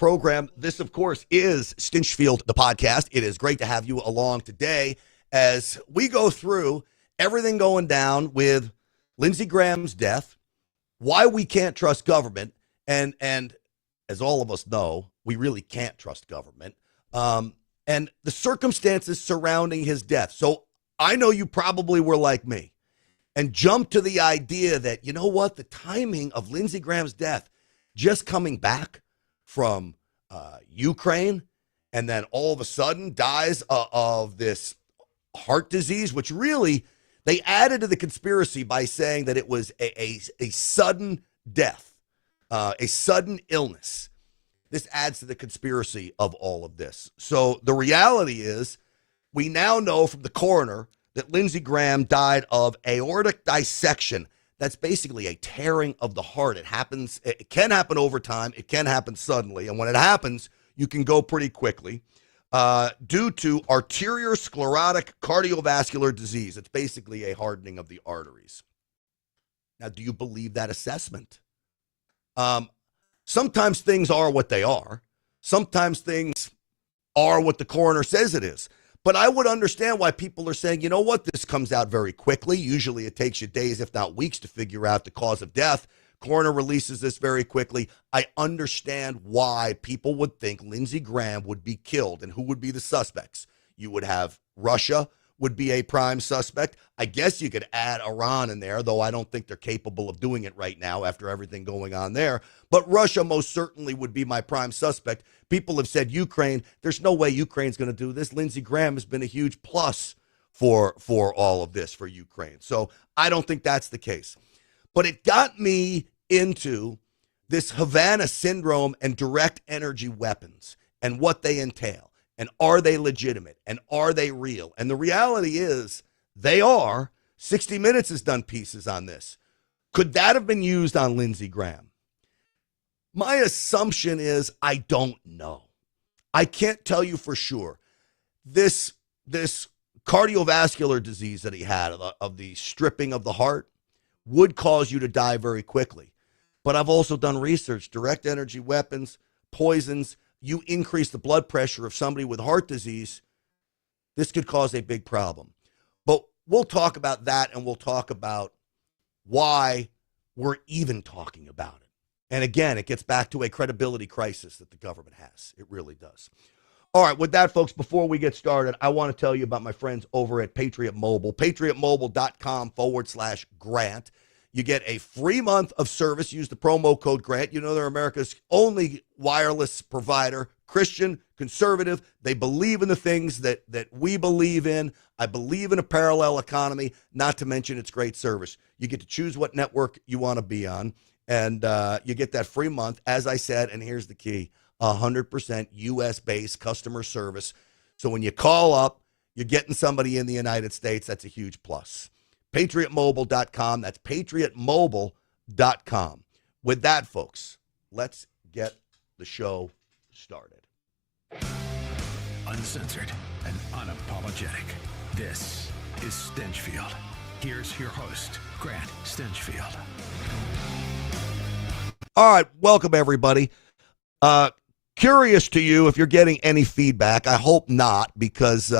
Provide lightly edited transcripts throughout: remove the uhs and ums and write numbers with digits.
program. This, of course, is Stinchfield, the podcast. It is great to have you along today as we go through everything going down with Lindsey Graham's death, why we can't trust government, and as all of us know, we really can't trust government, and the circumstances surrounding his death. So I know you probably were like me and jumped to the idea that, you know what, the timing of Lindsey Graham's death, just coming back from Ukraine, and then all of a sudden dies of this heart disease, which really they added to the conspiracy by saying that it was a sudden death, a sudden illness. This adds to the conspiracy of all of this. So the reality is we now know from the coroner that Lindsey Graham died of aortic dissection. That's basically a tearing of the heart. It happens. It can happen over time. It can happen suddenly. And when it happens, you can go pretty quickly due to arteriosclerotic cardiovascular disease. It's basically a hardening of the arteries. Now, do you believe that assessment? Sometimes things are what they are. Sometimes things are what the coroner says it is. But I would understand why people are saying, you know what, this comes out very quickly. Usually it takes you days, if not weeks, to figure out the cause of death. Coroner releases this very quickly. I understand why people would think Lindsey Graham would be killed, and who would be the suspects. You would have Russia would be a prime suspect. I guess you could add Iran in there, though I don't think they're capable of doing it right now after everything going on there. But Russia most certainly would be my prime suspect. People have said Ukraine. There's no way Ukraine's going to do this. Lindsey Graham has been a huge plus for all of this for Ukraine. So I don't think that's the case. But it got me into this Havana syndrome and direct energy weapons and what they entail. And are they legitimate? And are they real? And the reality is they are. 60 Minutes has done pieces on this. Could that have been used on Lindsey Graham? My assumption is I don't know. I can't tell you for sure. This cardiovascular disease that he had of the stripping of the heart would cause you to die very quickly. But I've also done research, direct energy weapons, poisons. You increase the blood pressure of somebody with heart disease, this could cause a big problem. But we'll talk about that, and we'll talk about why we're even talking about it. And again, it gets back to a credibility crisis that the government has. It really does. All right, with that, folks, before we get started, I want to tell you about my friends over at Patriot Mobile, patriotmobile.com/Grant. You get a free month of service. Use the promo code GRANT. You know they're America's only wireless provider, Christian, conservative. They believe in the things that we believe in. I believe in a parallel economy, not to mention it's great service. You get to choose what network you want to be on, and you get that free month, as I said, and here's the key, 100% U.S.-based customer service. So when you call up, you're getting somebody in the United States. That's a huge plus. PatriotMobile.com. That's PatriotMobile.com. With that, folks, let's get the show started. Uncensored and unapologetic. This is Stinchfield. Here's your host, Grant Stinchfield. All right, welcome, everybody. Curious to you if you're getting any feedback. I hope not, because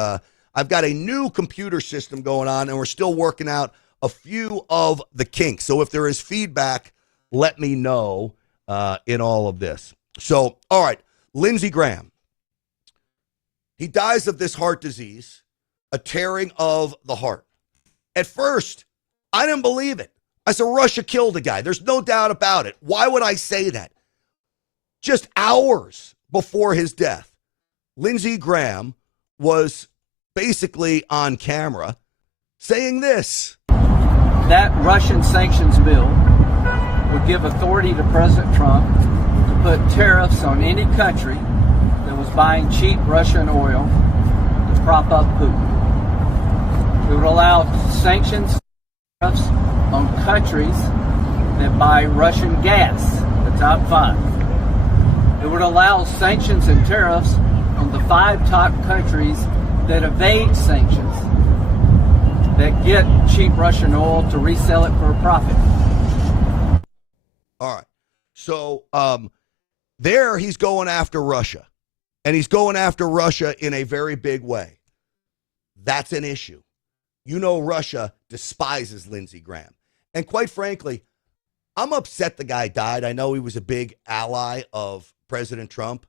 I've got a new computer system going on, and we're still working out a few of the kinks. So if there is feedback, let me know in all of this. So, all right, Lindsey Graham. He dies of this heart disease, a tearing of the heart. At first, I didn't believe it. I said, Russia killed a guy. There's no doubt about it. Why would I say that? Just hours before his death, Lindsey Graham was basically on camera saying this. That Russian sanctions bill would give authority to President Trump to put tariffs on any country that was buying cheap Russian oil to prop up Putin. It would allow sanctions tariffs on countries that buy Russian gas, the top 5. It would allow sanctions and tariffs on the 5 top countries that evade sanctions, that get cheap Russian oil to resell it for a profit. All right. So There, he's going after Russia, and he's going after Russia in a very big way. That's an issue. You know, Russia despises Lindsey Graham. And quite frankly, I'm upset the guy died. I know he was a big ally of President Trump.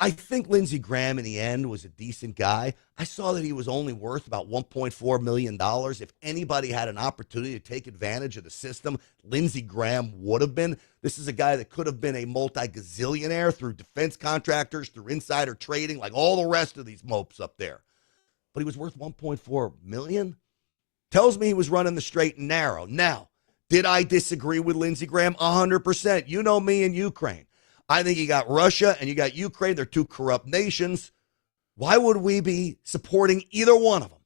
I think Lindsey Graham in the end was a decent guy. I saw that he was only worth about $1.4 million. If anybody had an opportunity to take advantage of the system, Lindsey Graham would have been. This is a guy that could have been a multi-gazillionaire through defense contractors, through insider trading, like all the rest of these mopes up there. But he was worth $1.4 million? Tells me he was running the straight and narrow. Now, did I disagree with Lindsey Graham? 100%. You know me and Ukraine. I think you got Russia and you got Ukraine. They're two corrupt nations. Why would we be supporting either one of them?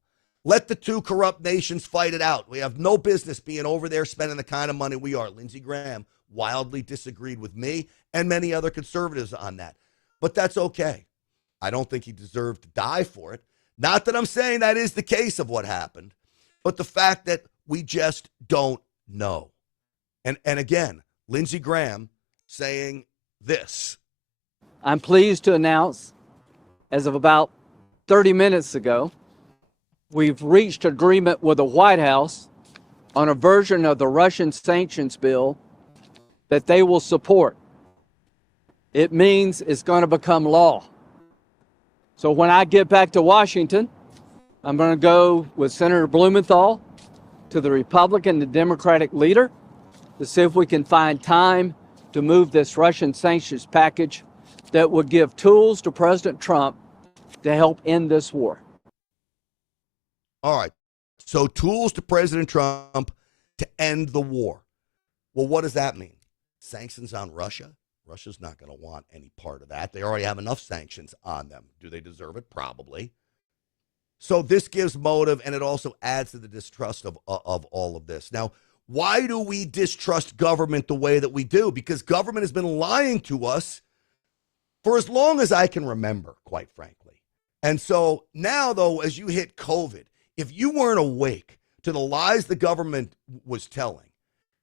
Let the two corrupt nations fight it out. We have no business being over there spending the kind of money we are. Lindsey Graham wildly disagreed with me and many other conservatives on that. But that's okay. I don't think he deserved to die for it. Not that I'm saying that is the case of what happened, but the fact that we just don't know. And again, Lindsey Graham saying this. I'm pleased to announce, as of about 30 minutes ago, we've reached agreement with the White House on a version of the Russian sanctions bill that they will support. It means it's going to become law. So when I get back to Washington, I'm going to go with Senator Blumenthal to the Republican and Democratic leader to see if we can find time to move this Russian sanctions package that would give tools to President Trump to help end this war. All right. So tools to President Trump to end the war. Well, what does that mean? Sanctions on Russia? Russia's not going to want any part of that. They already have enough sanctions on them. Do they deserve it? Probably. So this gives motive, and it also adds to the distrust of all of this. Now, why do we distrust government the way that we do? Because government has been lying to us for as long as I can remember, quite frankly. And so now, though, as you hit COVID, if you weren't awake to the lies the government was telling,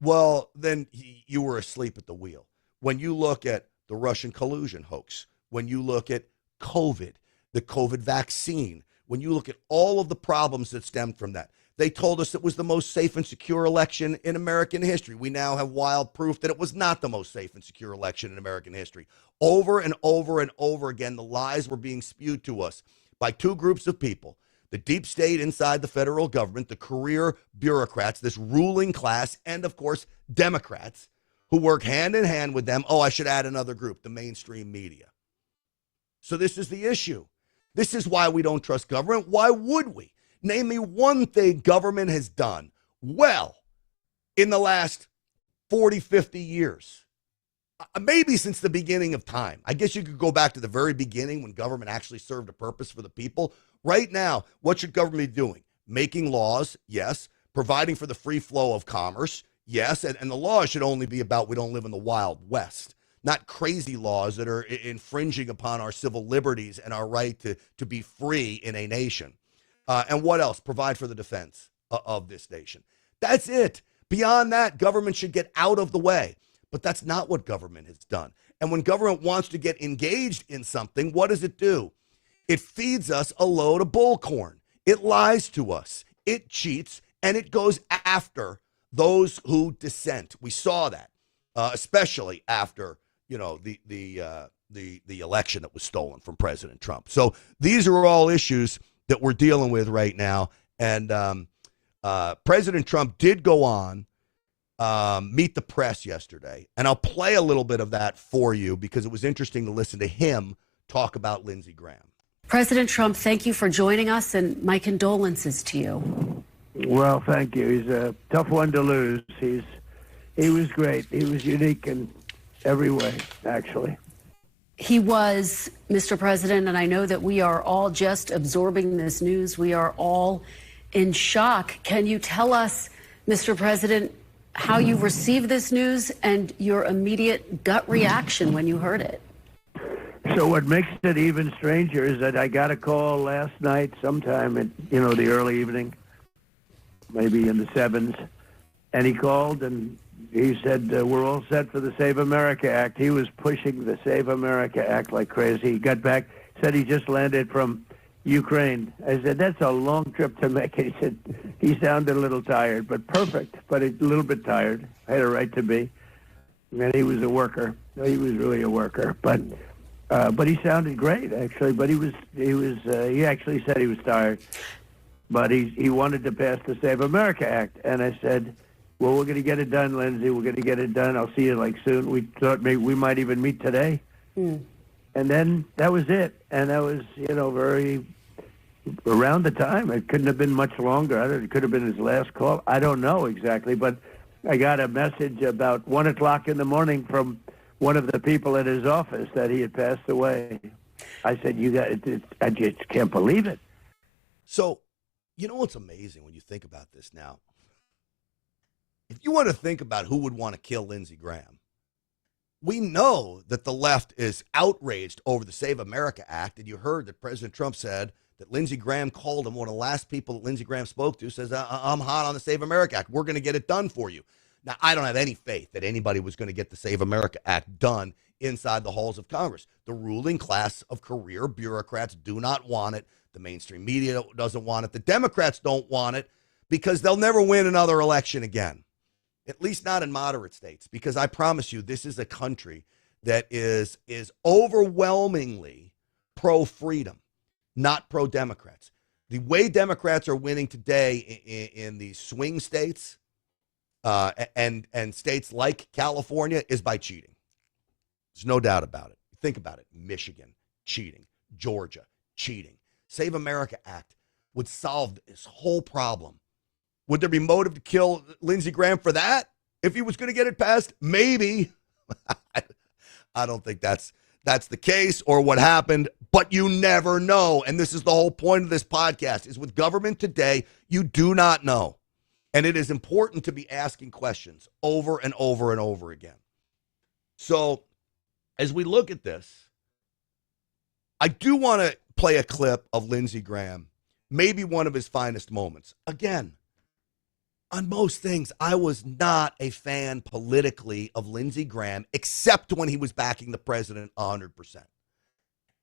well, then you were asleep at the wheel. When you look at the Russian collusion hoax, when you look at COVID, the COVID vaccine, when you look at all of the problems that stemmed from that, they told us it was the most safe and secure election in American history. We now have wild proof that it was not the most safe and secure election in American history. Over and over and over again, the lies were being spewed to us by two groups of people, the deep state inside the federal government, the career bureaucrats, this ruling class, and of course, Democrats who work hand in hand with them. Oh, I should add another group, the mainstream media. So this is the issue. This is why we don't trust government. Why would we? Name me one thing government has done well in the last 40, 50 years. Maybe since the beginning of time. I guess you could go back to the very beginning when government actually served a purpose for the people. Right now, what should government be doing? Making laws, yes. Providing for the free flow of commerce, yes. And the laws should only be about we don't live in the Wild West. Not crazy laws that are infringing upon our civil liberties and our right to be free in a nation. And what else? Provide for the defense of this nation. That's it. Beyond that, government should get out of the way. But that's not what government has done. And when government wants to get engaged in something, what does it do? It feeds us a load of bullcorn. It lies to us. It cheats, and it goes after those who dissent. We saw that, especially after the election that was stolen from President Trump. So these are all issues that we're dealing with right now. And President Trump did go on meet the press yesterday. And I'll play a little bit of that for you because it was interesting to listen to him talk about Lindsey Graham. President Trump, thank you for joining us, and my condolences to you. Well, thank you. He's a tough one to lose. He was great. He was unique in every way, actually. He was, Mr. President, and I know that we are all just absorbing this news. We are all in shock. Can you tell us, Mr. President, how you received this news and your immediate gut reaction when you heard it? So what makes it even stranger is that I got a call last night sometime in, the early evening, maybe in the 7s, and he called and, he said, we're all set for the Save America Act. He was pushing the Save America Act like crazy. He got back, said he just landed from Ukraine. I said, that's a long trip to make. He said, he sounded a little tired, but perfect, but a little bit tired. Had a right to be. And he was a worker. He was really a worker. But he sounded great, actually. But he actually said he was tired. But he wanted to pass the Save America Act. And I said, well, we're going to get it done, Lindsey. We're going to get it done. I'll see you like soon. We thought maybe we might even meet today. And then that was it. And that was, very around the time. It couldn't have been much longer. It could have been his last call. I don't know exactly. But I got a message about 1 o'clock in the morning from one of the people at his office that he had passed away. I said, I just can't believe it. So, you know what's amazing when you think about this now? If you want to think about who would want to kill Lindsey Graham, we know that the left is outraged over the Save America Act, and you heard that President Trump said that Lindsey Graham called him, one of the last people that Lindsey Graham spoke to, says, I'm hot on the Save America Act. We're going to get it done for you. Now, I don't have any faith that anybody was going to get the Save America Act done inside the halls of Congress. The ruling class of career bureaucrats do not want it. The mainstream media doesn't want it. The Democrats don't want it because they'll never win another election again, at least not in moderate states, because I promise you this is a country that is overwhelmingly pro-freedom, not pro-Democrats. The way Democrats are winning today in the swing states and states like California is by cheating. There's no doubt about it. Think about it. Michigan, cheating. Georgia, cheating. Save America Act would solve this whole problem. Would there be motive to kill Lindsey Graham for that? If he was going to get it passed? Maybe. I don't think that's the case or what happened, but you never know. And this is the whole point of this podcast, is with government today, you do not know. And it is important to be asking questions over and over and over again. So as we look at this, I do want to play a clip of Lindsey Graham, maybe one of his finest moments. Again, on most things, I was not a fan politically of Lindsey Graham, except when he was backing the president 100%.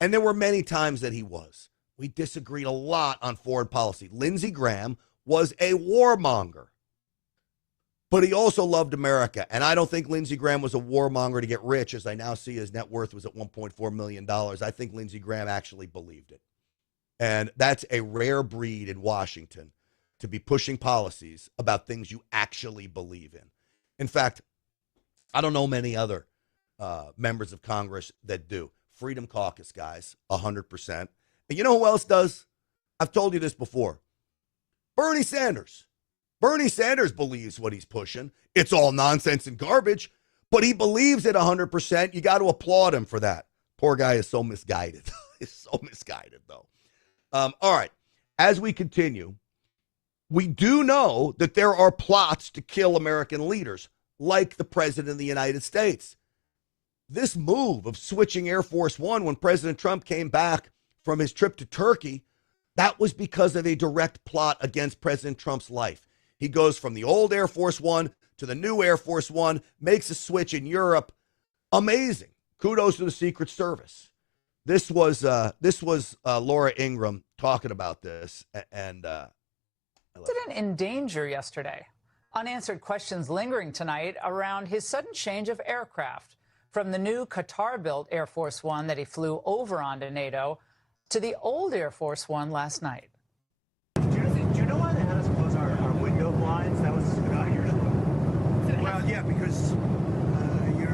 And there were many times that he was. We disagreed a lot on foreign policy. Lindsey Graham was a warmonger, but he also loved America. And I don't think Lindsey Graham was a warmonger to get rich, as I now see his net worth was at $1.4 million. I think Lindsey Graham actually believed it. And that's a rare breed in Washington, to be pushing policies about things you actually believe in. In fact, I don't know many other members of Congress that do. Freedom Caucus guys, 100%. And you know who else does? I've told you this before. Bernie Sanders. Bernie Sanders believes what he's pushing. It's all nonsense and garbage, but he believes it 100%. You got to applaud him for that. Poor guy is so misguided. He's so misguided, though. All right. As we continue, we do know that there are plots to kill American leaders, like the President of the United States. This move of switching Air Force One when President Trump came back from his trip to Turkey, that was because of a direct plot against President Trump's life. He goes from the old Air Force One to the new Air Force One, makes a switch in Europe. Amazing. Kudos to the Secret Service. This was Laura Ingraham talking about this, and President in danger yesterday. Unanswered questions lingering tonight around his sudden change of aircraft from the new Qatar-built Air Force One that he flew over onto NATO to the old Air Force One last night. Do you know why they had us close our window blinds? That was not usual. Well, yeah, because you're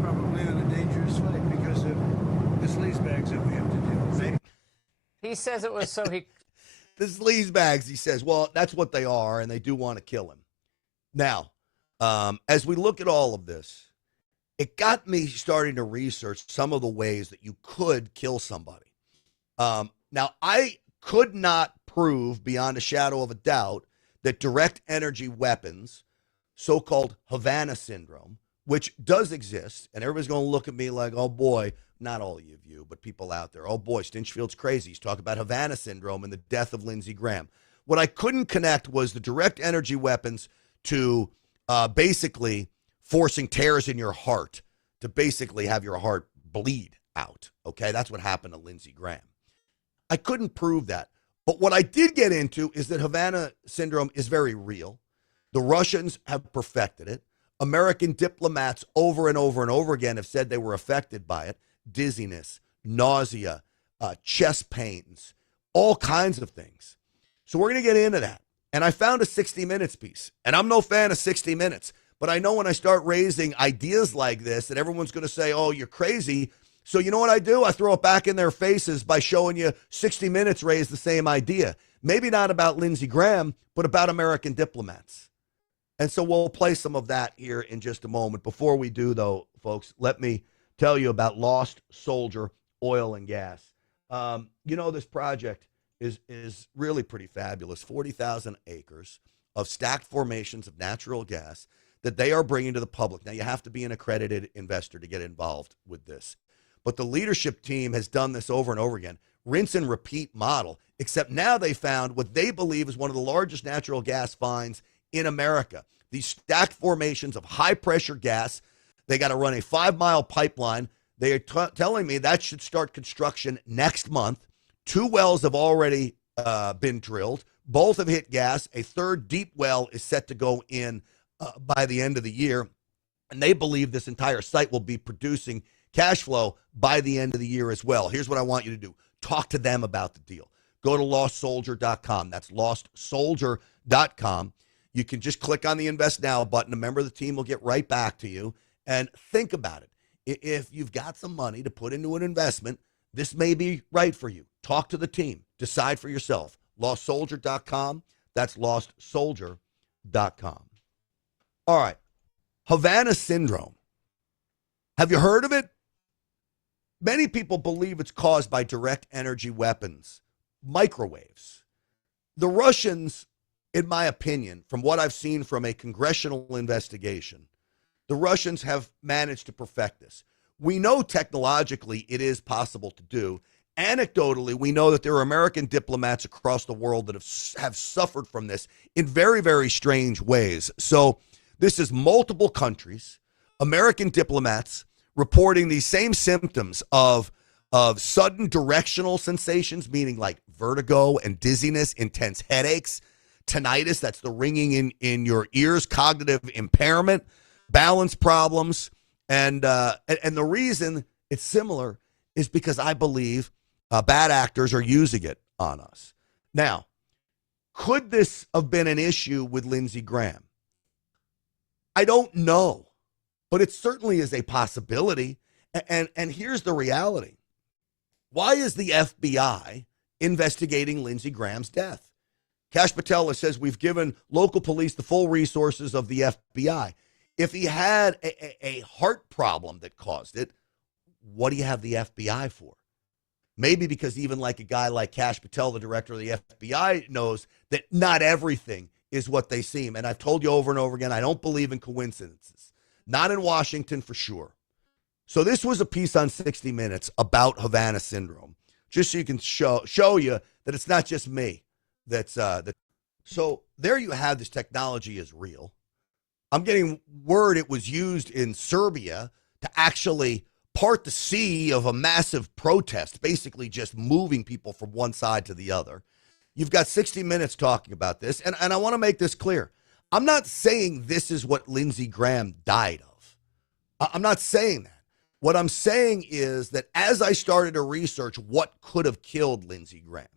probably on a dangerous flight because of the sleazebags that we have to deal with. He says it was so he... The sleazebags, he says, well, that's what they are, and they do want to kill him. Now, as we look at all of this, it got me starting to research some of the ways that you could kill somebody. Now, I could not prove beyond a shadow of a doubt that direct energy weapons, so-called Havana syndrome, which does exist, and everybody's going to look at me like, oh, boy, not all of you, but people out there, oh, boy, Stinchfield's crazy. He's talking about Havana syndrome and the death of Lindsey Graham. What I couldn't connect was the direct energy weapons to basically forcing tears in your heart to basically have your heart bleed out. Okay, that's what happened to Lindsey Graham. I couldn't prove that. But what I did get into is that Havana syndrome is very real. The Russians have perfected it. American diplomats over and over and over again have said they were affected by it. Dizziness, nausea, chest pains, all kinds of things. So we're going to get into that. And I found a 60 Minutes piece. And I'm no fan of 60 Minutes. But I know when I start raising ideas like this that everyone's going to say, oh, you're crazy. So you know what I do? I throw it back in their faces by showing you 60 Minutes raised the same idea. Maybe not about Lindsey Graham, but about American diplomats. And so we'll play some of that here in just a moment. Before we do, though, folks, let me tell you about Lost Soldier Oil and Gas. This project is really pretty fabulous. 40,000 acres of stacked formations of natural gas that they are bringing to the public. Now, you have to be an accredited investor to get involved with this. But the leadership team has done this over and over again. Rinse and repeat model, except now they found what they believe is one of the largest natural gas finds in America. These stacked formations of high-pressure gas. They got to run a 5-mile pipeline. They are telling me that should start construction next month. 2 wells have already been drilled. Both have hit gas. A third deep well is set to go in by the end of the year. And they believe this entire site will be producing cash flow by the end of the year as well. Here's what I want you to do. Talk to them about the deal. Go to lostsoldier.com. That's lostsoldier.com. You can just click on the Invest Now button. A member of the team will get right back to you. And think about it. If you've got some money to put into an investment, this may be right for you. Talk to the team. Decide for yourself. lostsoldier.com. That's lostsoldier.com. All right. Havana syndrome. Have you heard of it? Many people believe it's caused by direct energy weapons, microwaves. The Russians, in my opinion, from what I've seen from a congressional investigation, the Russians have managed to perfect this. We know technologically it is possible to do. Anecdotally, we know that there are American diplomats across the world that have suffered from this in very, very strange ways. So this is multiple countries, American diplomats reporting these same symptoms of sudden directional sensations, meaning like vertigo and dizziness, intense headaches, tinnitus, that's the ringing in your ears, cognitive impairment, balance problems. And the reason it's similar is because I believe bad actors are using it on us. Now, could this have been an issue with Lindsey Graham? I don't know, but it certainly is a possibility. And here's the reality. Why is the FBI investigating Lindsey Graham's death? Kash Patel says we've given local police the full resources of the FBI. If he had a heart problem that caused it, what do you have the FBI for? Maybe because even like a guy like Kash Patel, the director of the FBI, knows that not everything is what they seem. And I've told you over and over again, I don't believe in coincidences. Not in Washington for sure. So this was a piece on 60 Minutes about Havana syndrome, just so you can show you that it's not just me. So there you have, this technology is real. I'm getting word it was used in Serbia to actually part the sea of a massive protest, basically just moving people from one side to the other. You've got 60 Minutes talking about this, and I want to make this clear. I'm not saying this is what Lindsey Graham died of. I'm not saying that. What I'm saying is that as I started to research what could have killed Lindsey Graham,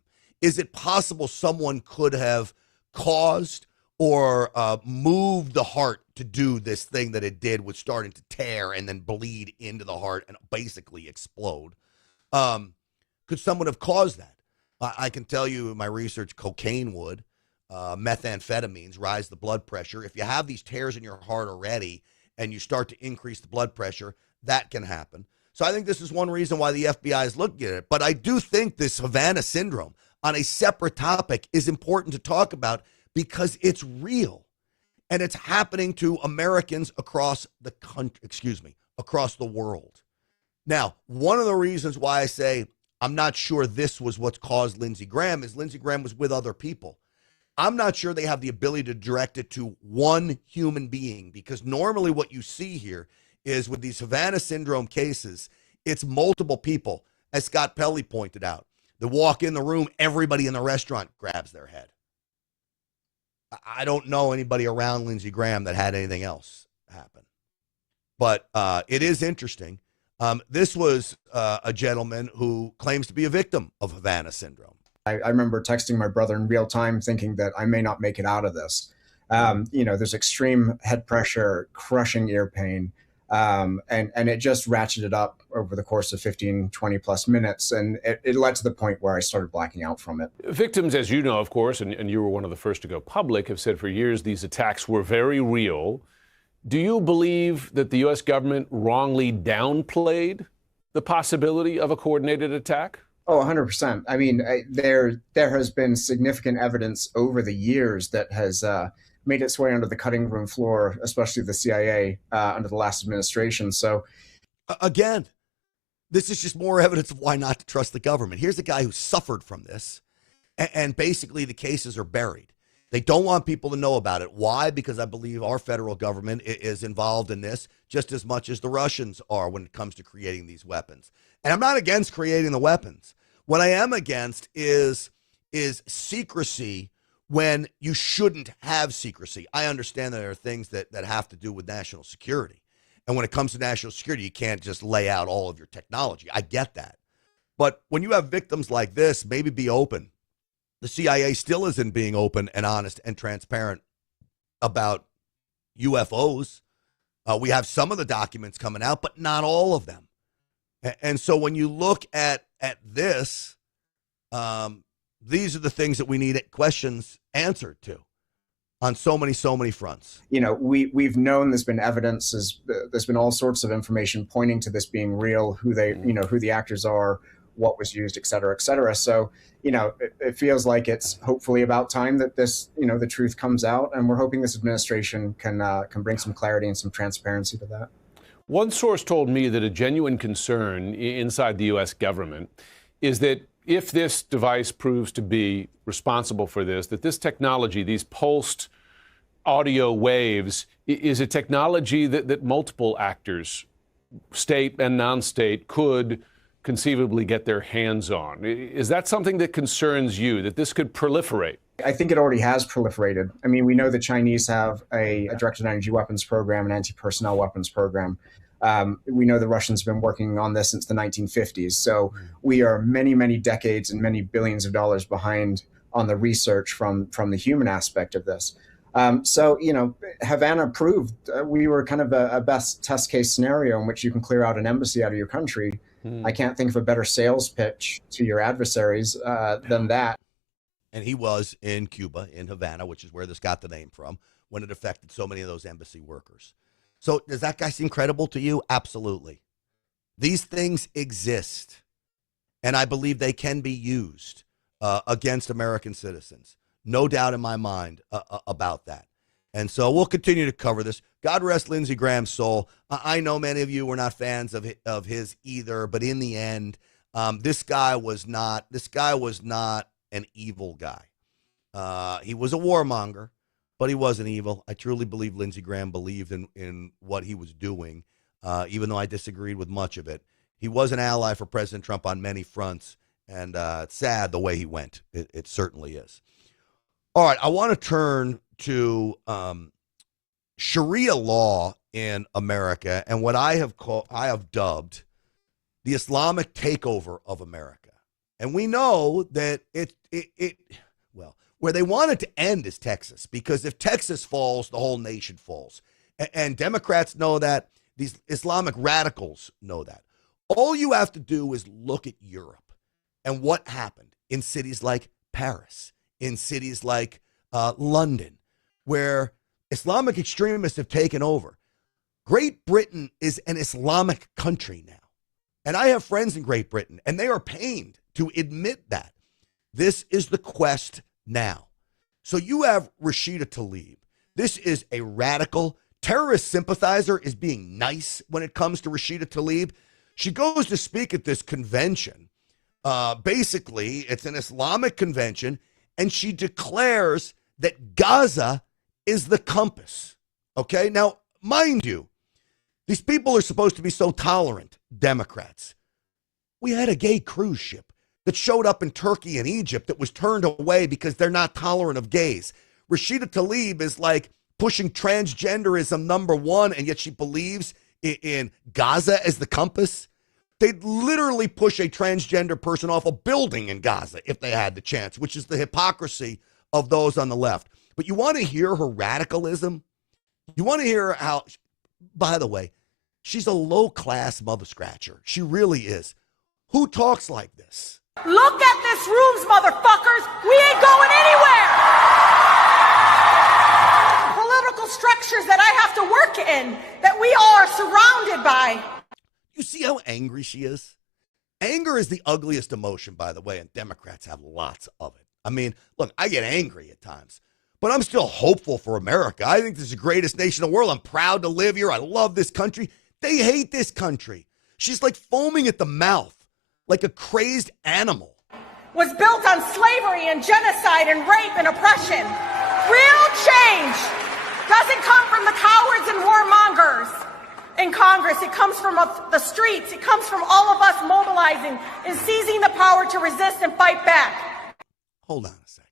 is it possible someone could have caused or moved the heart to do this thing that it did, with starting to tear and then bleed into the heart and basically explode? Could someone have caused that? I can tell you in my research, cocaine would, methamphetamines rise the blood pressure. If you have these tears in your heart already and you start to increase the blood pressure, that can happen. So I think this is one reason why the FBI is looking at it. But I do think this Havana syndrome on a separate topic is important to talk about because it's real. And it's happening to Americans across the country, across the world. Now, one of the reasons why I say I'm not sure this was what's caused Lindsey Graham is Lindsey Graham was with other people. I'm not sure they have the ability to direct it to one human being, because normally what you see here is with these Havana syndrome cases, it's multiple people, as Scott Pelley pointed out. They walk in the room, everybody in the restaurant grabs their head. I don't know anybody around Lindsey Graham that had anything else happen. But it is interesting. This was a gentleman who claims to be a victim of Havana syndrome. I remember texting my brother in real time thinking that I may not make it out of this. There's extreme head pressure, crushing ear pain, and it just ratcheted up over the course of 15, 20 plus minutes. And it led to the point where I started blacking out from it. Victims, as you know, of course, and you were one of the first to go public, have said for years these attacks were very real. Do you believe that the U.S. government wrongly downplayed the possibility of a coordinated attack? Oh, 100%. I mean, there has been significant evidence over the years that has made its way under the cutting room floor, especially the CIA under the last administration. So, again, this is just more evidence of why not to trust the government. Here's a guy who suffered from this, and basically the cases are buried. They don't want people to know about it. Why? Because I believe our federal government is involved in this just as much as the Russians are when it comes to creating these weapons. And I'm not against creating the weapons. What I am against is secrecy when you shouldn't have secrecy. I understand that there are things that have to do with national security. And when it comes to national security, you can't just lay out all of your technology. I get that. But when you have victims like this, maybe be open. The CIA still isn't being open and honest and transparent about UFOs. We have some of the documents coming out, but not all of them. And so when you look at this, these are the things that we need questions answered to on so many fronts. We've known there's been evidence, there's been all sorts of information pointing to this being real, who the actors are, what was used, et cetera, et cetera. So, it feels like it's hopefully about time that this, the truth comes out, and we're hoping this administration can bring some clarity and some transparency to that. One source told me that a genuine concern inside the U.S. government is that if this device proves to be responsible for this, that this technology, these pulsed audio waves, is a technology that multiple actors, state and non-state, could conceivably get their hands on. Is that something that concerns you, that this could proliferate? I think it already has proliferated. I mean, we know the Chinese have a directed energy weapons program, an anti-personnel weapons program. We know the Russians have been working on this since the 1950s. So we are many, many decades and many billions of dollars behind on the research from the human aspect of this. Havana proved we were kind of a best test case scenario in which you can clear out an embassy out of your country. I can't think of a better sales pitch to your adversaries than that. And he was in Cuba, in Havana, which is where this got the name from, when it affected so many of those embassy workers. So does that guy seem credible to you? Absolutely. These things exist, and I believe they can be used against American citizens. No doubt in my mind about that. And so we'll continue to cover this. God rest Lindsey Graham's soul. I know many of you were not fans of his either, but in the end, this guy was not an evil guy. He was a warmonger, but he wasn't evil. I truly believe Lindsey Graham believed in what he was doing, even though I disagreed with much of it. He was an ally for President Trump on many fronts, and it's sad the way he went. It certainly is. All right, I want to turn to Sharia law in America and what I have dubbed the Islamic takeover of America. And we know that where they want it to end is Texas, because if Texas falls, the whole nation falls. And Democrats know that. These Islamic radicals know that. All you have to do is look at Europe and what happened in cities like Paris, in cities like London, where Islamic extremists have taken over. Great Britain is an Islamic country now. And I have friends in Great Britain, and they are pained to admit that. This is the quest now. So you have Rashida Tlaib. This is a radical terrorist sympathizer, is being nice when it comes to Rashida Tlaib. She goes to speak at this convention. Basically, it's an Islamic convention, and she declares that Gaza is the compass. Okay? Now, mind you, these people are supposed to be so tolerant, Democrats. We had a gay cruise ship that showed up in Turkey and Egypt that was turned away because they're not tolerant of gays. Rashida Tlaib is like pushing transgenderism #1, and yet she believes in Gaza as the compass. They'd literally push a transgender person off a building in Gaza if they had the chance, which is the hypocrisy of those on the left. But you want to hear her radicalism? You want to hear how, by the way, she's a low-class mother scratcher. She really is. Who talks like this? Look at this rooms, motherfuckers. We ain't going anywhere. Political structures that I have to work in, that we all are surrounded by. You see how angry she is? Anger is the ugliest emotion, by the way, and Democrats have lots of it. I mean, look, I get angry at times, but I'm still hopeful for America. I think this is the greatest nation in the world. I'm proud to live here. I love this country. They hate this country. She's like foaming at the mouth, like a crazed animal. Was built on slavery and genocide and rape and oppression. Real change doesn't come from the cowards and warmongers in Congress. It comes from the streets. It comes from all of us mobilizing and seizing the power to resist and fight back. Hold on a second.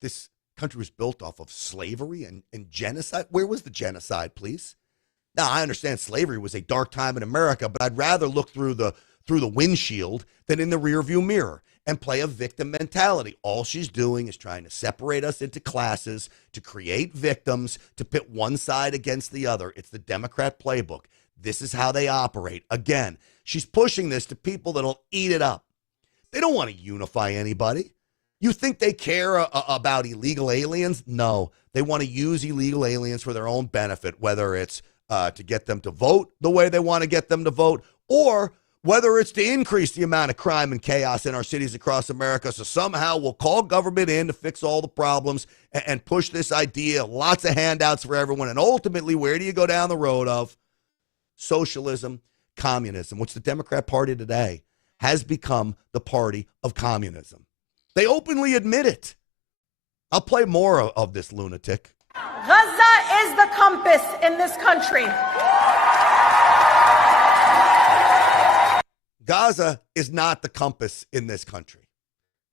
This country was built off of slavery and genocide? Where was the genocide, please? Now, I understand slavery was a dark time in America, but I'd rather look through the windshield than in the rearview mirror and play a victim mentality. All she's doing is trying to separate us into classes, to create victims, to pit one side against the other. It's the Democrat playbook. This is how they operate. Again, she's pushing this to people that'll eat it up. They don't want to unify anybody. You think they care about illegal aliens? No. They want to use illegal aliens for their own benefit, whether it's to get them to vote the way they want to get them to vote, or whether it's to increase the amount of crime and chaos in our cities across America. So somehow we'll call government in to fix all the problems and push this idea, lots of handouts for everyone. And ultimately, where do you go down the road of? Socialism, communism, which the Democrat Party today has become the party of communism. They openly admit it. I'll play more of this lunatic. Gaza is the compass in this country. Gaza is not the compass in this country.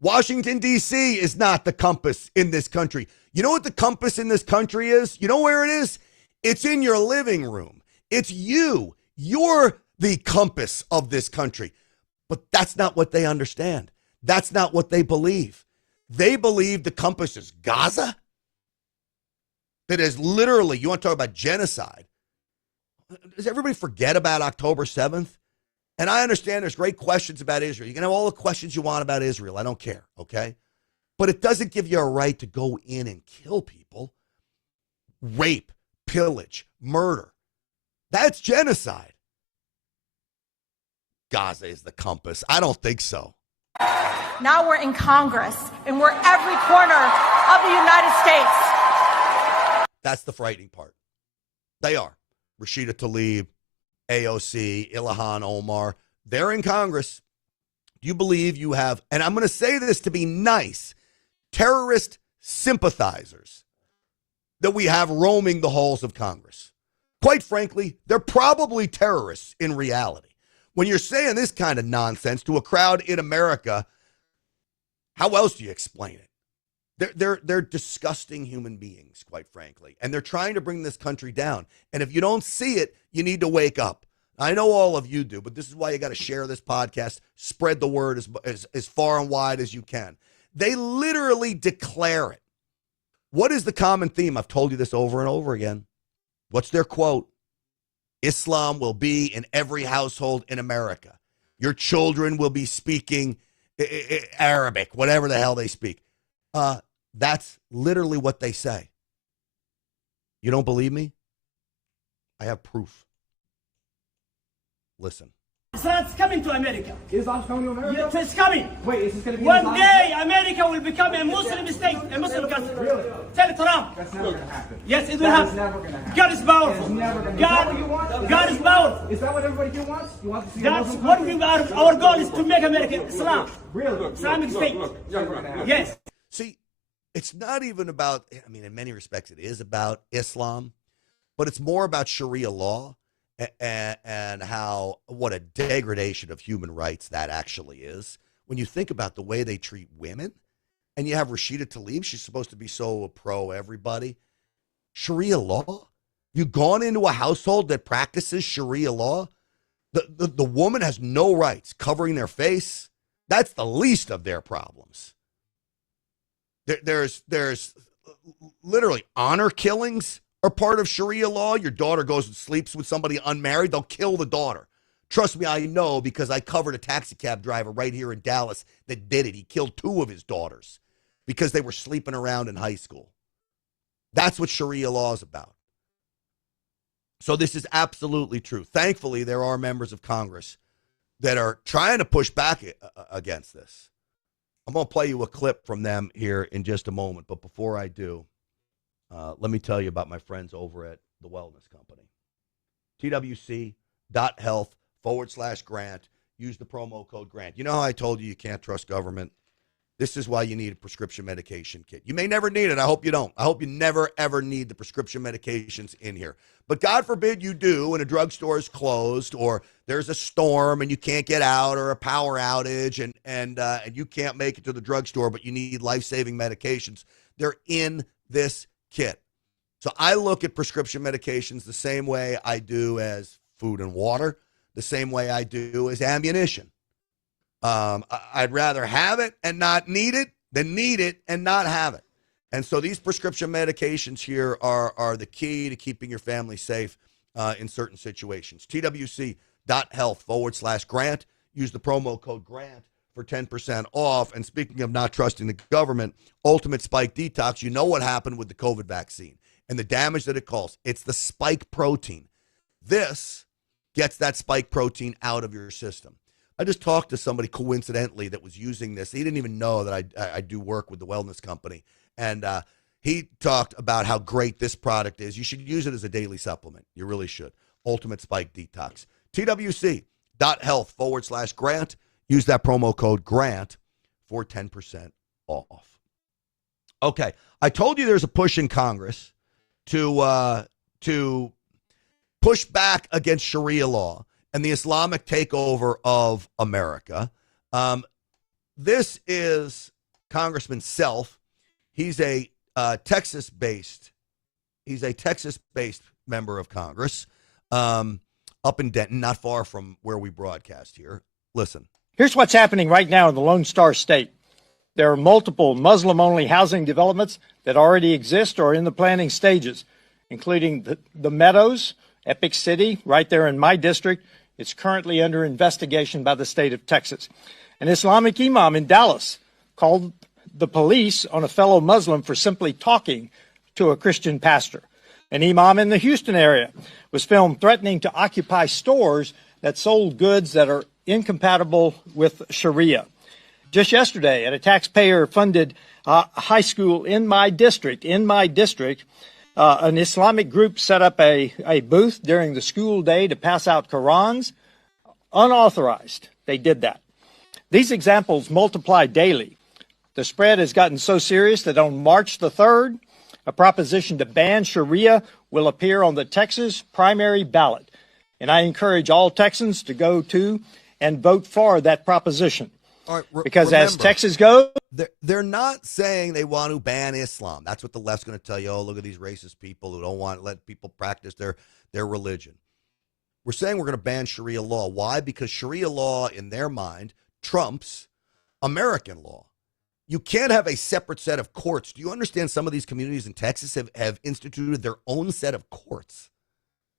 Washington, D.C. is not the compass in this country. You know what the compass in this country is? You know where it is? It's in your living room. It's you. You're the compass of this country. But that's not what they understand. That's not what they believe. They believe the compass is Gaza. That is literally, you want to talk about genocide. Does everybody forget about October 7th? And I understand there's great questions about Israel. You can have all the questions you want about Israel. I don't care, okay? But it doesn't give you a right to go in and kill people. Rape, pillage, murder. That's genocide. Gaza is the compass. I don't think so. Now we're in Congress, and we're every corner of the United States. That's the frightening part. They are. Rashida Tlaib, AOC, Ilhan Omar, they're in Congress. Do you believe you have, and I'm going to say this to be nice, terrorist sympathizers that we have roaming the halls of Congress? Quite frankly, they're probably terrorists in reality. When you're saying this kind of nonsense to a crowd in America, how else do you explain it? They're disgusting human beings, quite frankly, and they're trying to bring this country down. And if you don't see it, you need to wake up. I know all of you do, but this is why you got to share this podcast, spread the word as far and wide as you can. They literally declare it. What is the common theme? I've told you this over and over again. What's their quote? Islam will be in every household in America. Your children will be speaking Arabic, whatever the hell they speak. That's literally what they say. You don't believe me? I have proof. Listen. Islam's coming to America. Islam's coming to America? Yes, it's coming. Wait, is this going to be one day America will become a Muslim state, a Muslim country. Really? Tell Trump. That's never going to happen. Yes, it will happen. That is never going to happen. God is powerful. It's never going to happen. God is powerful. Is that what everybody here wants? You want to see that's what we are. Our goal is to make America Islam. Really? Islamic state. Look. Yes. See, it's not even about, I mean, in many respects, it is about Islam, but it's more about Sharia law and how, what a degradation of human rights that actually is. When you think about the way they treat women, and you have Rashida Tlaib, she's supposed to be so pro everybody. Sharia law? You've gone into a household that practices Sharia law? The woman has no rights covering their face. That's the least of their problems. There's literally honor killings are part of Sharia law. Your daughter goes and sleeps with somebody unmarried, they'll kill the daughter. Trust me, I know, because I covered a taxi cab driver right here in Dallas that did it. He killed 2 of his daughters because they were sleeping around in high school. That's what Sharia law is about. So this is absolutely true. Thankfully, there are members of Congress that are trying to push back against this. I'm going to play you a clip from them here in just a moment. But before I do, let me tell you about my friends over at the Wellness Company. TWC.health/grant. Use the promo code GRANT. You know how I told you can't trust government? This is why you need a prescription medication kit. You may never need it. I hope you don't. I hope you never, ever need the prescription medications in here. But God forbid you do, and a drugstore is closed, or there's a storm and you can't get out, or a power outage, and you can't make it to the drugstore, but you need life-saving medications. They're in this kit. So I look at prescription medications the same way I do as food and water, the same way I do as ammunition. I'd rather have it and not need it than need it and not have it. And so these prescription medications here are the key to keeping your family safe in certain situations. TWC.health/grant. Use the promo code GRANT for 10% off. And speaking of not trusting the government, Ultimate Spike Detox, you know what happened with the COVID vaccine and the damage that it caused. It's the spike protein. This gets that spike protein out of your system. I just talked to somebody coincidentally that was using this. He didn't even know that I do work with the Wellness Company. And he talked about how great this product is. You should use it as a daily supplement. You really should. Ultimate Spike Detox. TWC.health/grant. Use that promo code GRANT for 10% off. Okay. I told you there's a push in Congress to push back against Sharia law and the Islamic takeover of America. This is Congressman Self. He's a Texas-based member of Congress, up in Denton, not far from where we broadcast here. Listen. Here's what's happening right now in the Lone Star State. There are multiple Muslim-only housing developments that already exist or are in the planning stages, including the Meadows, Epic City, right there in my district. It's currently under investigation by the state of Texas. An Islamic imam in Dallas called the police on a fellow Muslim for simply talking to a Christian pastor. An imam in the Houston area was filmed threatening to occupy stores that sold goods that are incompatible with Sharia. Just yesterday, at a taxpayer-funded high school in my district, an Islamic group set up a booth during the school day to pass out Qurans. Unauthorized, they did that. These examples multiply daily. The spread has gotten so serious that on March the 3rd, a proposition to ban Sharia will appear on the Texas primary ballot. And I encourage all Texans to go to and vote for that proposition. All right, because remember, as Texas goes... They're not saying they want to ban Islam. That's what the left's going to tell you. Oh, look at these racist people who don't want to let people practice their religion. We're saying we're going to ban Sharia law. Why? Because Sharia law, in their mind, trumps American law. You can't have a separate set of courts. Do you understand some of these communities in Texas have instituted their own set of courts?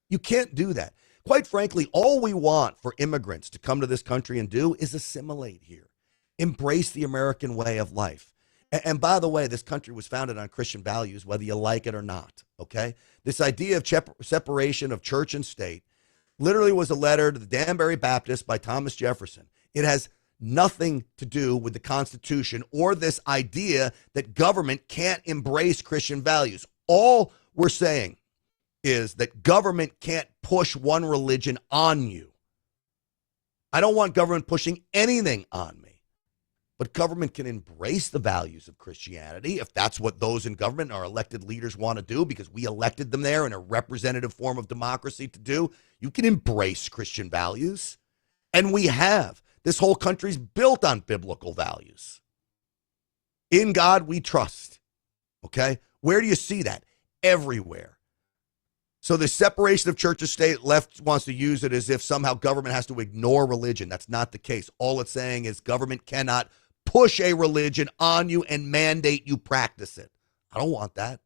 You can't do that. Quite frankly, all we want for immigrants to come to this country and do is assimilate here. Embrace the American way of life. And by the way, this country was founded on Christian values, whether you like it or not, okay? This idea of separation of church and state literally was a letter to the Danbury Baptists by Thomas Jefferson. It has nothing to do with the Constitution or this idea that government can't embrace Christian values. All we're saying is that government can't push one religion on you. I don't want government pushing anything on me. But government can embrace the values of Christianity if that's what those in government, our elected leaders, want to do, because we elected them there in a representative form of democracy to do. You can embrace Christian values. And we have. This whole country's built on biblical values. In God we trust. Okay? Where do you see that? Everywhere. So the separation of church and state, left wants to use it as if somehow government has to ignore religion. That's not the case. All it's saying is government cannot push a religion on you and mandate you practice it. I don't want that.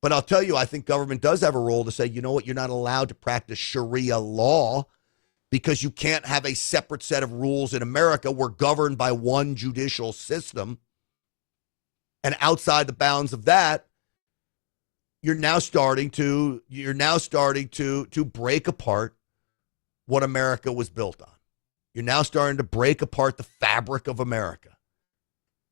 But I'll tell you, I think government does have a role to say, you know what, you're not allowed to practice Sharia law because you can't have a separate set of rules in America. We're governed by one judicial system. And outside the bounds of that, you're now starting to break apart what America was built on. You're now starting to break apart the fabric of America.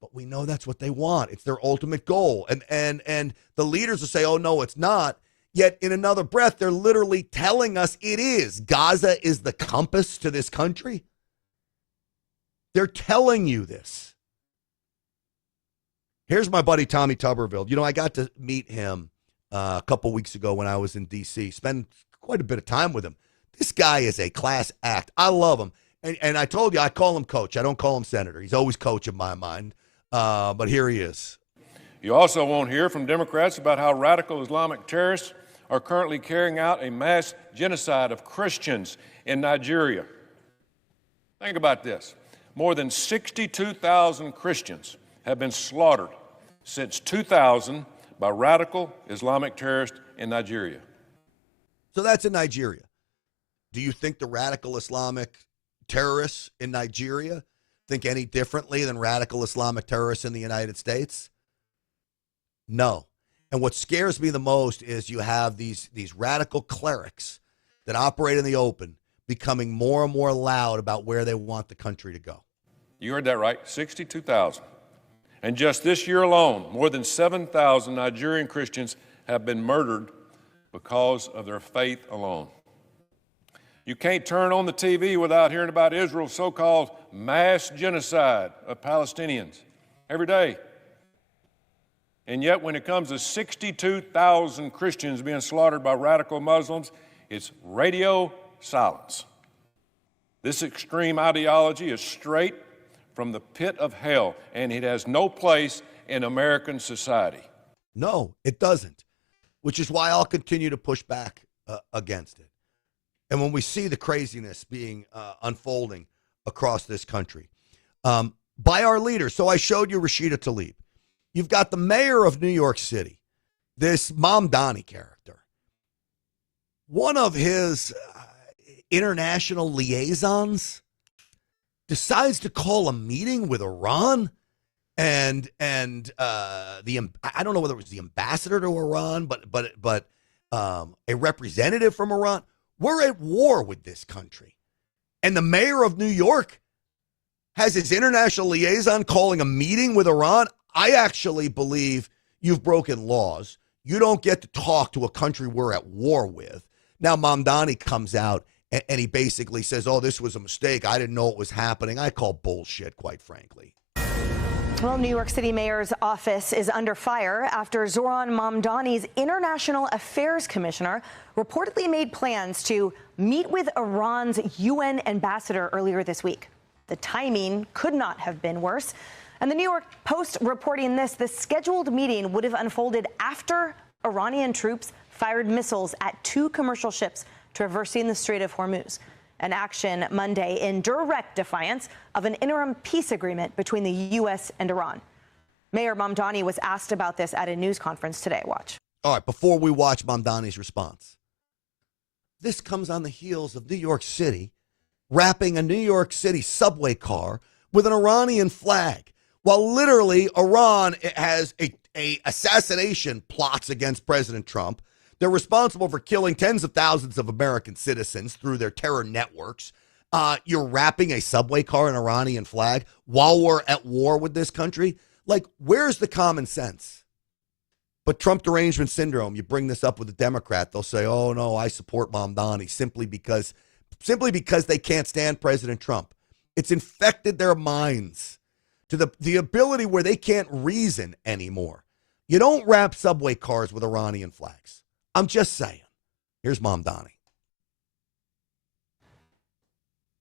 But we know that's what they want. It's their ultimate goal. And the leaders will say, oh, no, it's not. Yet in another breath, they're literally telling us it is. Gaza is the compass to this country. They're telling you this. Here's my buddy Tommy Tuberville. You know, I got to meet him a couple weeks ago when I was in D.C., spend quite a bit of time with him. This guy is a class act. I love him. And I told you, I call him coach. I don't call him senator. He's always coach in my mind. But here he is. You also won't hear from Democrats about how radical Islamic terrorists are currently carrying out a mass genocide of Christians in Nigeria. Think about this. More than 62,000 Christians have been slaughtered since 2000 by radical Islamic terrorists in Nigeria. So that's in Nigeria. Do you think the radical Islamic terrorists in Nigeria think any differently than radical Islamic terrorists in the United States? No. And what scares me the most is you have these radical clerics that operate in the open becoming more and more loud about where they want the country to go. You heard that right, 62,000. And just this year alone, more than 7,000 Nigerian Christians have been murdered because of their faith alone. You can't turn on the TV without hearing about Israel's so-called mass genocide of Palestinians every day. And yet when it comes to 62,000 Christians being slaughtered by radical Muslims, it's radio silence. This extreme ideology is straight from the pit of hell, and it has no place in American society. No, it doesn't, which is why I'll continue to push back against it. And when we see the craziness being unfolding across this country by our leaders. So I showed you Rashida Tlaib. You've got the mayor of New York City, this Mamdani character. One of his international liaisons decides to call a meeting with Iran and I don't know whether it was the ambassador to Iran, but a representative from Iran. We're at war with this country. And the mayor of New York has his international liaison calling a meeting with Iran. I actually believe you've broken laws. You don't get to talk to a country we're at war with. Now, Mamdani comes out and he basically says, oh, this was a mistake. I didn't know it was happening. I call bullshit, quite frankly. Well, New York City Mayor's office is under fire after Zohran Mamdani's International Affairs Commissioner reportedly made plans to meet with Iran's UN ambassador earlier this week. The timing could not have been worse. And the New York Post reporting this, the scheduled meeting would have unfolded after Iranian troops fired missiles at two commercial ships traversing the Strait of Hormuz. An action Monday in direct defiance of an interim peace agreement between the U.S. and Iran. Mayor Mamdani was asked about this at a news conference today. Watch. All right, before we watch Mamdani's response, this comes on the heels of New York City wrapping a New York City subway car with an Iranian flag, while literally Iran has a assassination plots against President Trump. They're responsible for killing tens of thousands of American citizens through their terror networks. You're wrapping a subway car in an Iranian flag while we're at war with this country. Like, where's the common sense? But Trump derangement syndrome, you bring this up with a Democrat, they'll say, oh, no, I support Mamdani simply because they can't stand President Trump. It's infected their minds to the ability where they can't reason anymore. You don't wrap subway cars with Iranian flags. I'm just saying. Here's Mamdani.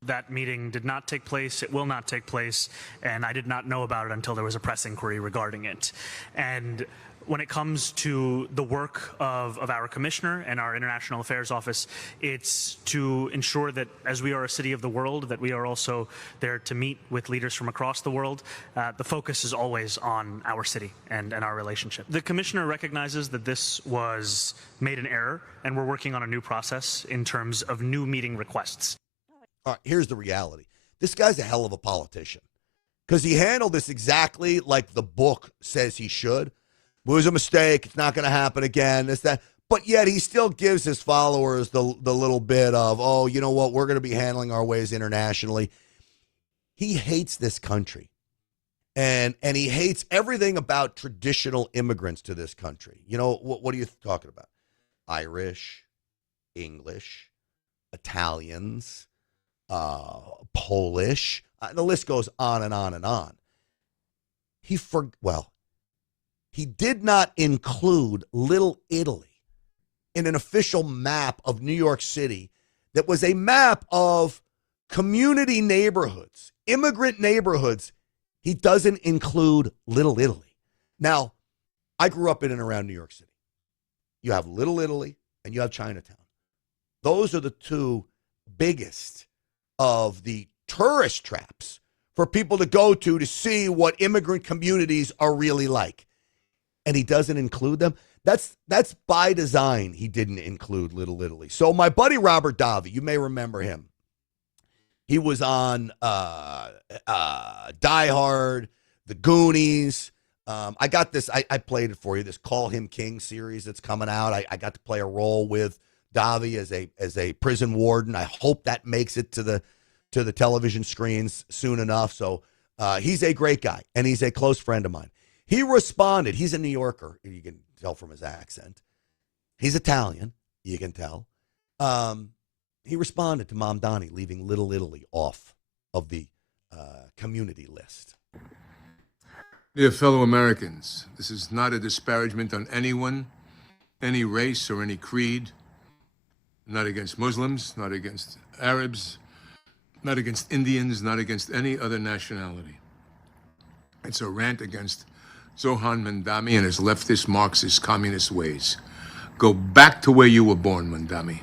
That meeting did not take place. It will not take place. And I did not know about it until there was a press inquiry regarding it. And when it comes to the work of our commissioner and our international affairs office, it's to ensure that as we are a city of the world, that we are also there to meet with leaders from across the world. The focus is always on our city and our relationship. The commissioner recognizes that this was made an error, and we're working on a new process in terms of new meeting requests. All right, here's the reality. This guy's a hell of a politician because he handled this exactly like the book says he should. It was a mistake. It's not going to happen again. This, that. But yet he still gives his followers the little bit of, oh, you know what? We're going to be handling our ways internationally. He hates this country. And he hates everything about traditional immigrants to this country. You know, what are you talking about? Irish, English, Italians, Polish. The list goes on and on and on. He did not include Little Italy in an official map of New York City that was a map of community neighborhoods, immigrant neighborhoods. He doesn't include Little Italy. Now, I grew up in and around New York City. You have Little Italy and you have Chinatown. Those are the two biggest of the tourist traps for people to go to see what immigrant communities are really like. And he doesn't include them. That's by design. He didn't include Little Italy. So my buddy Robert Davi, you may remember him. He was on Die Hard, The Goonies. I got this. I played it for you. This Call Him King series that's coming out. I got to play a role with Davi as a prison warden. I hope that makes it to the television screens soon enough. So he's a great guy, and he's a close friend of mine. He responded. He's a New Yorker. You can tell from his accent. He's Italian. You can tell. He responded to Mamdani leaving Little Italy off of the community list. Dear fellow Americans, this is not a disparagement on anyone, any race or any creed. Not against Muslims, not against Arabs, not against Indians, not against any other nationality. It's a rant against Zohan Mandami and his leftist, Marxist, communist ways. Go back to where you were born, Mandami.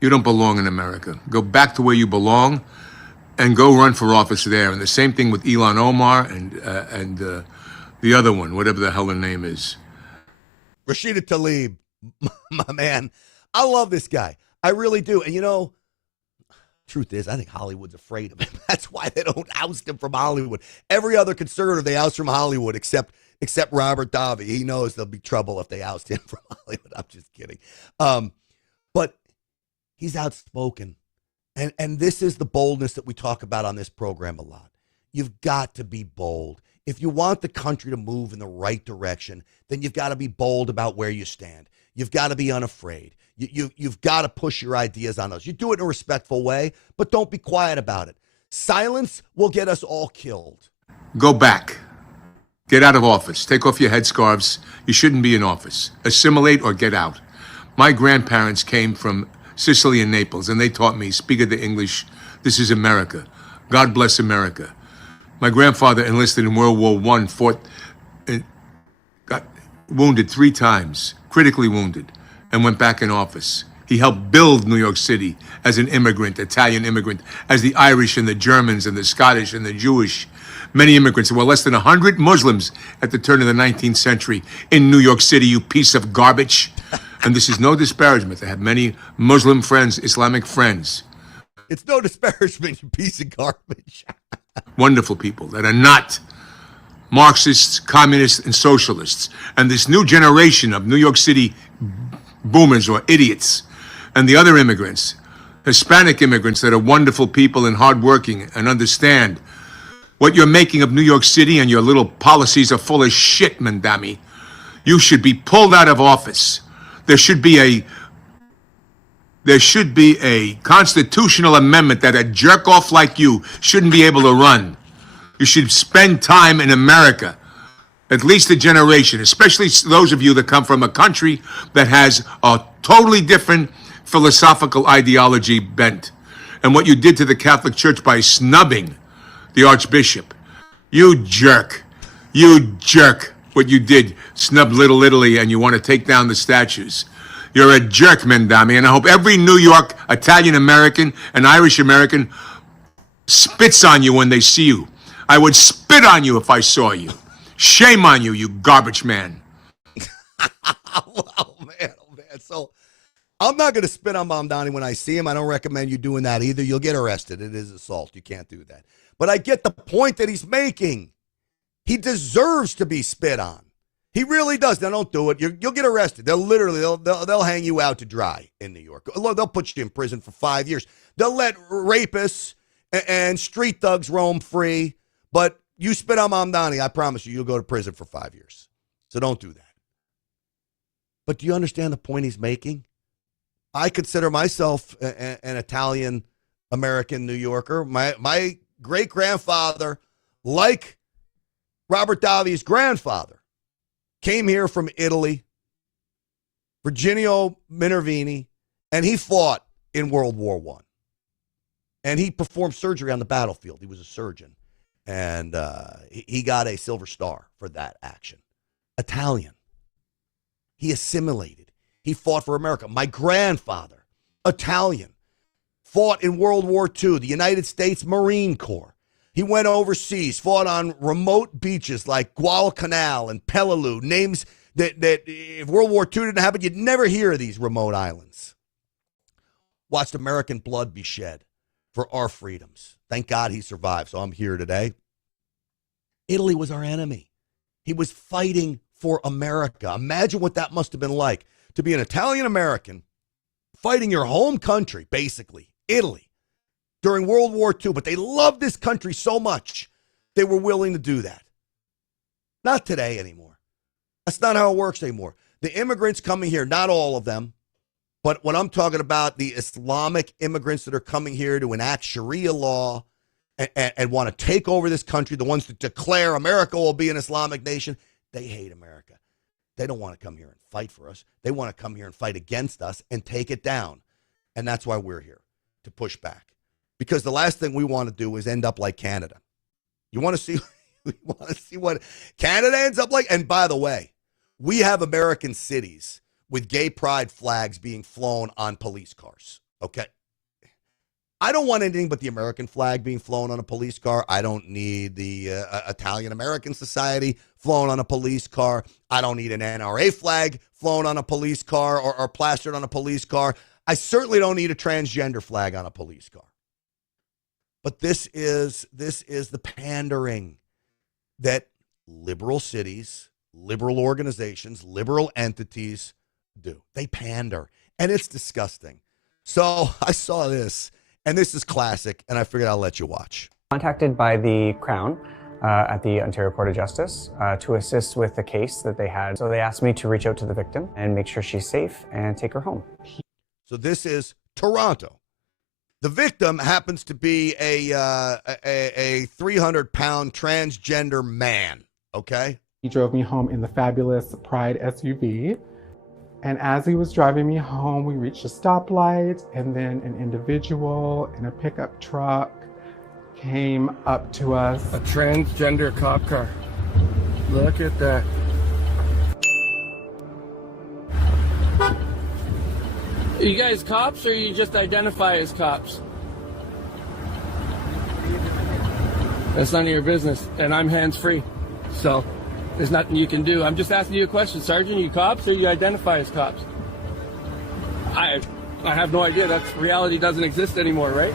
You don't belong in America. Go back to where you belong and go run for office there. And the same thing with Ilhan Omar and the other one, whatever the hell her name is. Rashida Tlaib, my man. I love this guy. I really do. And, you know, truth is, I think Hollywood's afraid of him. That's why they don't oust him from Hollywood. Every other conservative they oust from Hollywood except Robert Davi. He knows there'll be trouble if they oust him from Hollywood. I'm just kidding. But he's outspoken. And this is the boldness that we talk about on this program a lot. You've got to be bold. If you want the country to move in the right direction, then you've got to be bold about where you stand. You've got to be unafraid. You've got to push your ideas on us. You do it in a respectful way, but don't be quiet about it. Silence will get us all killed. Go back. Get out of office. Take off your headscarves. You shouldn't be in office. Assimilate or get out. My grandparents came from Sicily and Naples, and they taught me, speak of the English, this is America. God bless America. My grandfather enlisted in World War I, fought, and got wounded 3 times, critically wounded, and went back in office. He helped build New York City as an immigrant, Italian immigrant, as the Irish and the Germans and the Scottish and the Jewish. Many immigrants. There were less than 100 Muslims at the turn of the 19th century in New York City, you piece of garbage. And this is no disparagement. I have many Muslim friends, Islamic friends. It's no disparagement, you piece of garbage. Wonderful people that are not Marxists, communists, and socialists. And this new generation of New York City boomers or idiots and the other immigrants, Hispanic immigrants that are wonderful people and hardworking and understand what you're making of New York City, and your little policies are full of shit, Mandami. You should be pulled out of office. There should be a constitutional amendment that a jerk-off like you shouldn't be able to run. You should spend time in America, at least a generation, especially those of you that come from a country that has a totally different philosophical ideology bent. And what you did to the Catholic Church by snubbing the Archbishop, you jerk, what you did, snub Little Italy, and you want to take down the statues. You're a jerk, Mendami, and I hope every New York Italian-American and Irish-American spits on you when they see you. I would spit on you if I saw you. Shame on you, you garbage man. Oh, man. So I'm not going to spit on Mamdani when I see him. I don't recommend you doing that either. You'll get arrested. It is assault. You can't do that. But I get the point that he's making. He deserves to be spit on. He really does. Now, don't do it. You'll get arrested. They'll hang you out to dry in New York. They'll put you in prison for 5 years. They'll let rapists and street thugs roam free. But you spit on Mamdani, I promise you'll go to prison for 5 years. So don't do that. But do you understand the point he's making? I consider myself an Italian-American New Yorker. My great-grandfather, like Robert Davi's grandfather, came here from Italy, Virginio Minervini, and he fought in World War I. And he performed surgery on the battlefield. He was a surgeon. And he got a Silver Star for that action. Italian. He assimilated. He fought for America. My grandfather, Italian, fought in World War II, the United States Marine Corps. He went overseas, fought on remote beaches like Guadalcanal and Peleliu, names that if World War II didn't happen, you'd never hear of these remote islands. Watched American blood be shed for our freedoms. Thank God he survived, so I'm here today. Italy was our enemy. He was fighting for America. Imagine what that must have been like to be an Italian-American fighting your home country, basically, Italy, during World War II. But they loved this country so much, they were willing to do that. Not today anymore. That's not how it works anymore. The immigrants coming here, not all of them, but when I'm talking about the Islamic immigrants that are coming here to enact Sharia law and want to take over this country, the ones that declare America will be an Islamic nation, they hate America. They don't want to come here and fight for us. They want to come here and fight against us and take it down. And that's why we're here, to push back. Because the last thing we want to do is end up like Canada. You want to see, what Canada ends up like? And by the way, we have American cities with gay pride flags being flown on police cars, okay? I don't want anything but the American flag being flown on a police car. I don't need the Italian-American Society flown on a police car. I don't need an NRA flag flown on a police car or plastered on a police car. I certainly don't need a transgender flag on a police car. But this is the pandering that liberal cities, liberal organizations, liberal entities do. They pander, and it's disgusting. So I saw this, and this is classic, and I figured I'll let you watch. Contacted by the Crown at the Ontario Court of Justice to assist with the case that they had. So they asked me to reach out to the victim and make sure she's safe and take her home. So this is Toronto. The victim happens to be a 300-pound transgender man, okay? He drove me home in the fabulous Pride SUV. And as he was driving me home, we reached a stoplight, and then an individual in a pickup truck came up to us. A transgender cop car. Look at that. Are you guys cops, or you just identify as cops? That's none of your business, and I'm hands-free, so there's nothing you can do. I'm just asking you a question, Sergeant. Are you cops, or you identify as cops? I have no idea. That's reality doesn't exist anymore, right?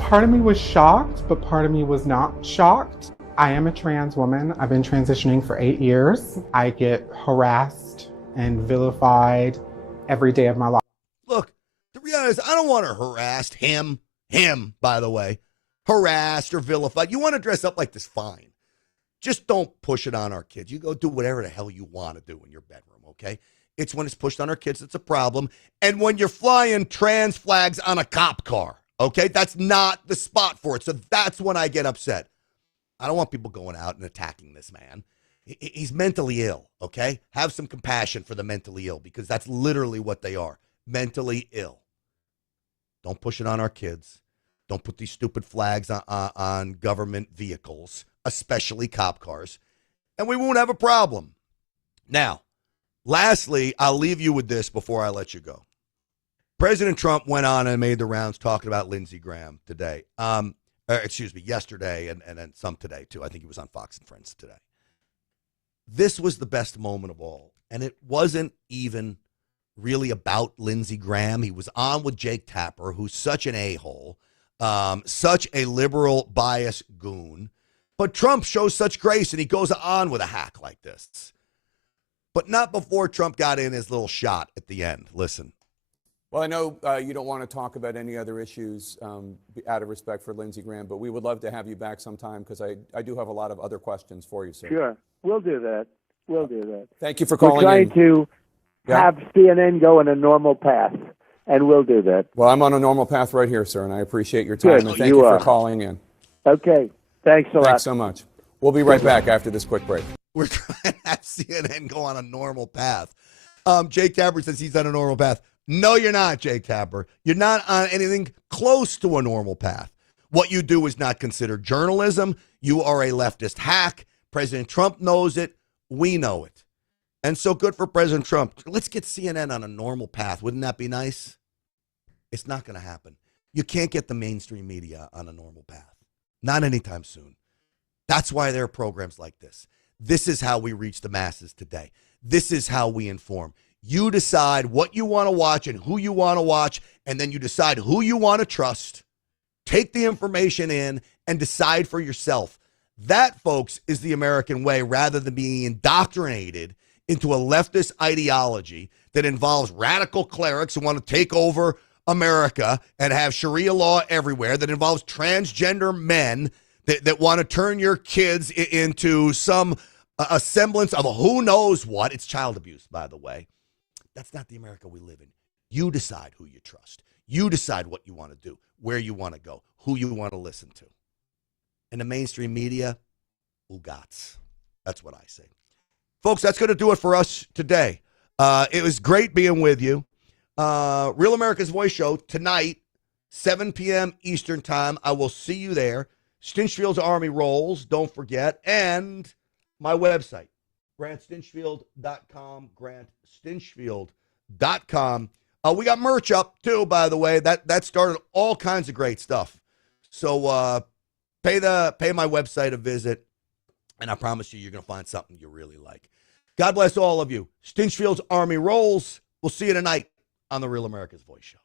Part of me was shocked, but part of me was not shocked. I am a trans woman. I've been transitioning for 8 years. I get harassed and vilified every day of my life. Look, to be honest, I don't want to harass him, by the way, harassed or vilified. You want to dress up like this, fine. Just don't push it on our kids. You go do whatever the hell you want to do in your bedroom, okay? It's when it's pushed on our kids that's a problem. And when you're flying trans flags on a cop car, okay? That's not the spot for it. So that's when I get upset. I don't want people going out and attacking this man. He's mentally ill, okay? Have some compassion for the mentally ill, because that's literally what they are, mentally ill. Don't push it on our kids. Don't put these stupid flags on government vehicles, especially cop cars, and we won't have a problem. Now, lastly, I'll leave you with this before I let you go. President Trump went on and made the rounds talking about Lindsey Graham today. Yesterday, and then some today, too. I think he was on Fox and Friends today. This was the best moment of all, and it wasn't even really about Lindsey Graham. He was on with Jake Tapper, who's such an a-hole, such a liberal bias goon. But Trump shows such grace, and he goes on with a hack like this. But not before Trump got in his little shot at the end. Listen. Well, I know you don't want to talk about any other issues out of respect for Lindsey Graham, but we would love to have you back sometime, because I do have a lot of other questions for you, sir. Sure. We'll do that. We'll do that. Thank you for calling We're trying in. to have CNN go in a normal path, and we'll do that. Well, I'm on a normal path right here, sir, and I appreciate your time. Good. And thank you for calling in. Okay. Thanks a lot. Thanks so much. We'll be right back after this quick break. We're trying to have CNN go on a normal path. Jake Tapper says he's on a normal path. No, you're not, Jake Tapper. You're not on anything close to a normal path. What you do is not considered journalism. You are a leftist hack. President Trump knows it. We know it. And so good for President Trump. Let's get CNN on a normal path. Wouldn't that be nice? It's not going to happen. You can't get the mainstream media on a normal path. Not anytime soon. That's why there are programs like this. This is how we reach the masses today. This is how we inform. You decide what you want to watch and who you want to watch, and then you decide who you want to trust. Take the information in and decide for yourself. That, folks, is the American way, rather than being indoctrinated into a leftist ideology that involves radical clerics who want to take over America and have Sharia law everywhere, that involves transgender men that want to turn your kids into some a semblance of a who knows what. It's child abuse, by the way. That's not the America we live in. You decide who you trust. You decide what you want to do, where you want to go, who you want to listen to. And the mainstream media, ugats. That's what I say. Folks, that's going to do it for us today. It was great being with you. Real America's Voice Show tonight, 7 p.m. Eastern Time. I will see you there. Stinchfield's Army Rolls, don't forget. And my website, GrantStinchfield.com, GrantStinchfield.com. We got merch up, too, by the way. That started all kinds of great stuff. So pay my website a visit, and I promise you're going to find something you really like. God bless all of you. Stinchfield's Army Rolls. We'll see you tonight on the Real America's Voice Show.